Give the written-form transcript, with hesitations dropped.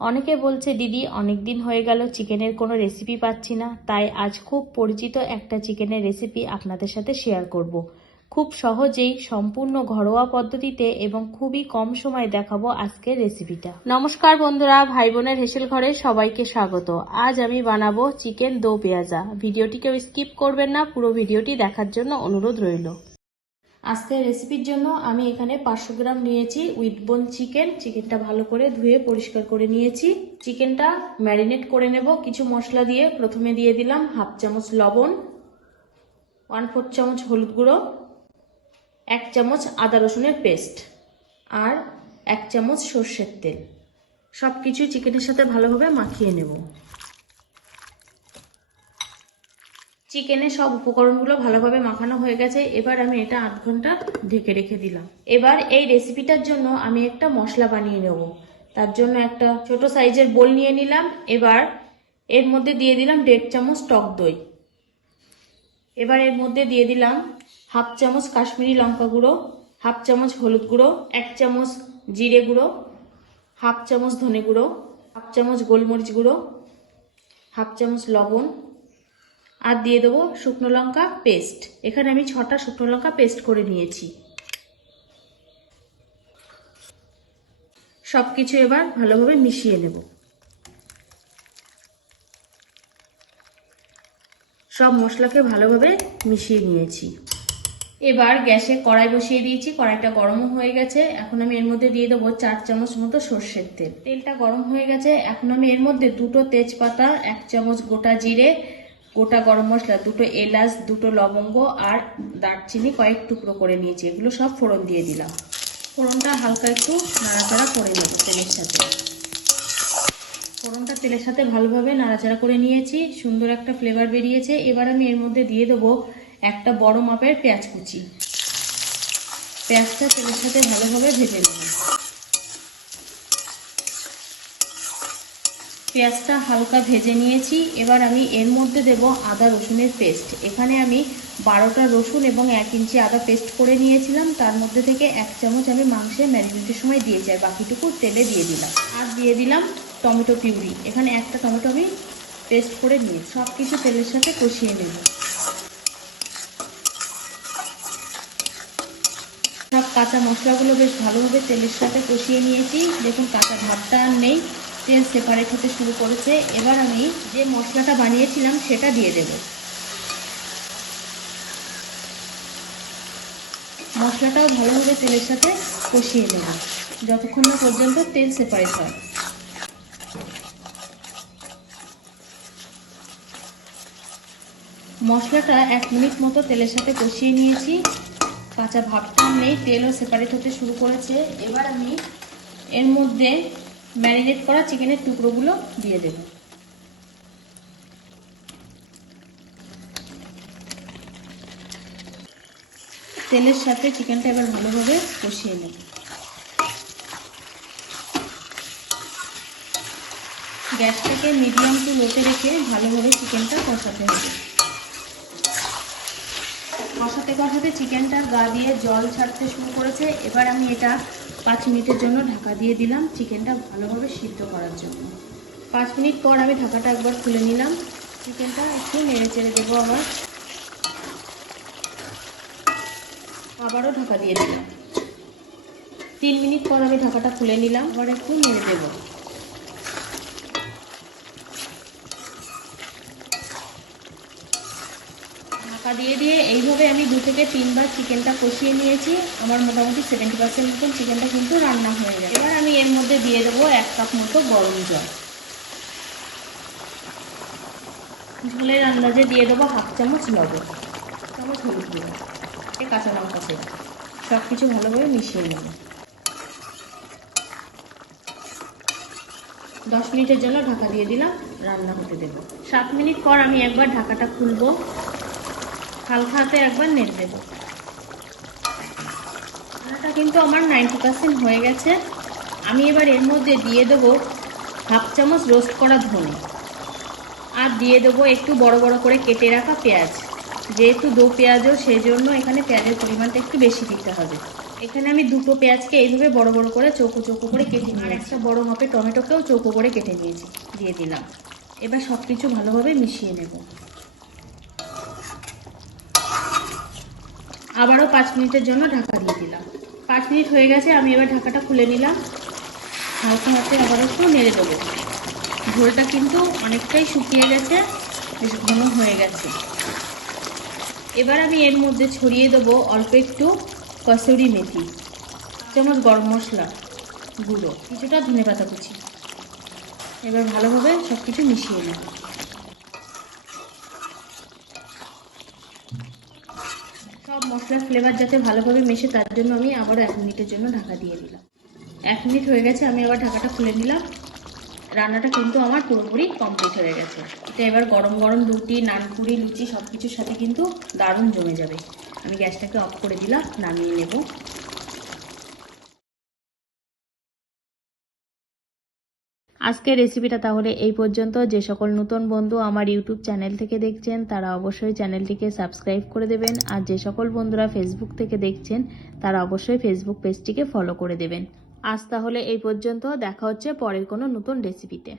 অনেকে বলছে দিদি অনেক দিন হয়ে গেল চিকেনের কোনো রেসিপি পাচ্ছি না, তাই আজ খুব পরিচিত একটা চিকেনের রেসিপি আপনাদের সাথে শেয়ার করব। খুব সহজেই সম্পূর্ণ ঘরোয়া পদ্ধতিতে এবং খুবই কম সময়ে দেখাবো আজকের রেসিপিটা। নমস্কার বন্ধুরা, ভাই বোনের হেসেল ঘরে সবাইকে স্বাগত। আজ আমি বানাবো চিকেন দো পেঁয়াজা। ভিডিওটি কেউ স্কিপ করবেন না, পুরো ভিডিওটি দেখার জন্য অনুরোধ রইল। আজকের রেসিপির জন্য আমি এখানে 500 গ্রাম নিয়েছি উইথ বোন চিকেন। চিকেনটা ভালো করে ধুয়ে পরিষ্কার করে নিয়েছি। চিকেনটা ম্যারিনেট করে নেব কিছু মশলা দিয়ে। প্রথমে দিয়ে দিলাম হাফ চামচ লবণ, 1/4 চামচ হলুদ গুঁড়ো, 1 চামচ আদা রসুনের পেস্ট আর 1 চামচ সর্ষের তেল। সব কিছু চিকেনের সাথে ভালোভাবে মাখিয়ে নেব। চিকেনের সব উপকরণগুলো ভালোভাবে মাখানো হয়ে গেছে। এবার আমি এটা 8 ঘন্টা ঢেকে রেখে দিলাম। এবার এই রেসিপিটার জন্য আমি একটা মশলা বানিয়ে নেব। তার জন্য একটা ছোট সাইজের বোল নিয়ে নিলাম। এবার এর মধ্যে দিয়ে দিলাম 1.5 চামচ টক দই। এবার এর মধ্যে দিয়ে দিলাম হাফ চামচ কাশ্মীরি লঙ্কা গুঁড়ো, হাফ চামচ হলুদ গুঁড়ো, 1 চামচ জিরে গুঁড়ো, হাফ চামচ ধনে গুঁড়ো, হাফ চামচ গোলমরিচ গুঁড়ো, হাফ চামচ লবণ আর দিয়ে দেবো শুকনো লঙ্কা পেস্ট। এখানে আমি 6টা শুকনো লঙ্কা পেস্ট করে নিয়েছি। সবকিছু এবার ভালোভাবে মিশিয়ে নেব। সব মশলাকে ভালোভাবে মিশিয়ে নিয়েছি। এবার গ্যাসে কড়াই বসিয়ে দিয়েছি। কড়াইটা গরমও হয়ে গেছে। এখন আমি এর মধ্যে দিয়ে দেবো 4 চামচ মতো সর্ষের তেল। তেলটা গরম হয়ে গেছে। এখন আমি এর মধ্যে 2টো তেজপাতা, 1 চামচ গোটা জিরে, গোটা গরম মশলা, 2টো এলাচ, 2টো লবঙ্গ আর দারচিনি কয়েক টুকরো করে নিয়েছি। এগুলো সব ফোড়ন দিয়ে দিলাম। ফোড়নটা হালকা একটু নাড়াচাড়া করে নেব তেলের সাথে। ফোড়নটা তেলের সাথে ভালোভাবে নাড়াচাড়া করে নিয়েছি। সুন্দর একটা ফ্লেভার বেরিয়েছে। এবার আমি এর মধ্যে দিয়ে দেবো একটা বড় মাপের পেঁয়াজ কুচি। পেঁয়াজটা তেলের সাথে ভালোভাবে ভেজে নেব। পেঁয়াজটা হালকা ভেজে নিয়েছি। এবার আমি এর মধ্যে দেব আদা রসুনের পেস্ট। এখানে আমি 12টা রসুন এবং 1 ইঞ্চি আদা পেস্ট করে নিয়েছিলাম। তার মধ্যে থেকে 1 চামচ আমি মাংসে ম্যারিনেটের সময় দিয়েছি আর বাকিটুকু তেলে দিয়ে দিলাম। আর দিয়ে দিলাম টমেটো পিউরি। এখানে একটা টমেটো আমি পেস্ট করে নিয়ে সব কিছু তেলের সাথে কষিয়ে নেব। সব কাঁচা মশলাগুলো বেশ ভালোভাবে তেলের সাথে কষিয়ে নিয়েছি। দেখুন কাঁচা ভাবটা আর নেই, তেল সেপারেট হতে শুরু করেছে। এবার আমি যে মশলাটা বানিয়েছিলাম সেটা দিয়ে দেব। মশলাটাও ভালোভাবে তেলের সাথে কষিয়ে নেব যতক্ষণ না পর্যন্ত তেল সেপারেট হয়। মশলাটা 1 মিনিট মতো তেলের সাথে কষিয়ে নিয়েছি। কাঁচা ভাবটা নেই, তেলও সেপারেট হতে শুরু করেছে। এবার আমি এর মধ্যে ম্যারিনেট করা চিকেনের টুকরোগুলো দিয়ে দেব। তেলের সাথে চিকেনটা এবার ভালোভাবে কষিয়ে নেব। গ্যাসটাকে মিডিয়াম টু লোতে রেখে ভালোভাবে চিকেনটা কষাতে হবে। কষাতে কষাতে চিকেনটার গা দিয়ে জল ছাড়তে শুরু করেছে। এবার আমি এটা 5 মিনিটের জন্য ঢাকা দিয়ে দিলাম চিকেনটা ভালোভাবে সিদ্ধ করার জন্য। 5 মিনিট পর আমি ঢাকাটা একবার খুলে নিলাম। চিকেনটা একটু নেড়ে চেড়ে দেবো। আবারও ঢাকা দিয়ে দিলাম। 3 মিনিট পর আমি ঢাকাটা খুলে নিলাম। আবার একটু নেড়ে দেব। ঢাকা দিয়ে দিয়ে এইভাবে আমি 2 থেকে 3 বার চিকেনটা কষিয়ে নিয়েছি। আমার মোটামুটি 70% মতন চিকেনটা কিন্তু রান্না হয়ে গেছে। এবার আমি এর মধ্যে দিয়ে দেবো 1 কাপ মতো গরম জল। ঝোলের আন্দাজে দিয়ে দেবো হাফ চামচ লবণ, চামচ হলুদ গুঁড়ো, কাঁচা লঙ্কা পেস্ট। সব কিছু ভালোভাবে মিশিয়ে নেব। 10 মিনিটের জন্য ঢাকা দিয়ে দিলাম, রান্না হতে দেব। 7 মিনিট পর আমি একবার ঢাকাটা খুলবো, হালকা হাতে একবার নেড়ে দেব। রান্নাটা কিন্তু আমার 90% হয়ে গেছে। আমি এবার এর মধ্যে দিয়ে দেবো হাফ চামচ রোস্ট করা ধনে আর দিয়ে দেবো একটু বড় বড় করে কেটে রাখা পেঁয়াজ। যেহেতু দো পেঁয়াজও, সেই জন্য এখানে পেঁয়াজের পরিমাণটা একটু বেশি দিতে হবে। এখানে আমি দুটো পেঁয়াজকে এইভাবে বড় বড় করে চৌকো চৌকো করে কেটে নিয়ে একটা বড় মাপের টমেটোকেও চৌকো করে কেটে নিয়েছি, দিয়ে দিলাম। এবার সব কিছু ভালোভাবে মিশিয়ে নেব। আবারও 5 মিনিটের জন্য ঢাকা দিয়ে দিলাম। 5 মিনিট হয়ে গেছে, আমি এবার ঢাকাটা খুলে নিলাম। হালকা হাতে আবার একটু নেড়ে দেবো। ঝোলটা কিন্তু অনেকটাই শুকিয়ে গেছে, বেশ ঘন হয়ে গেছে। এবার আমি এর মধ্যে ছড়িয়ে দেবো অল্প একটু কসুরি মেথি, যেমন গরম মশলা গুঁড়ো, কিছুটা ধনেপাতা কুচি। এবার ভালোভাবে সব কিছু মিশিয়ে নেব। সব মশলার ফ্লেভার যাতে ভালোভাবে মেশে তার জন্য আমি আবারও 1 মিনিটের জন্য ঢাকা দিয়ে দিলাম। 1 মিনিট হয়ে গেছে, আমি আবার ঢাকাটা খুলে নিলাম। রান্নাটা কিন্তু আমার পুরোপুরি কমপ্লিট হয়ে গেছে। এটা এবার গরম গরম রুটি, নানপুরি, লুচি সব কিছুর সাথে কিন্তু দারুণ জমে যাবে। আমি গ্যাসটাকে অফ করে দিলাম, নামিয়ে নেব। আজকের রেসিপিটা তাহলে এই পর্যন্ত। যে সকল নতুন বন্ধু আমার ইউটিউব চ্যানেল থেকে দেখছেন তারা অবশ্যই চ্যানেলটিকে সাবস্ক্রাইব করে দেবেন, আর যে সকল বন্ধুরা ফেসবুক থেকে দেখছেন তারা অবশ্যই ফেসবুক পেজটিকে ফলো করে দেবেন। আজ তাহলে এই পর্যন্ত, দেখা হচ্ছে পরের কোনো নতুন রেসিপিতে।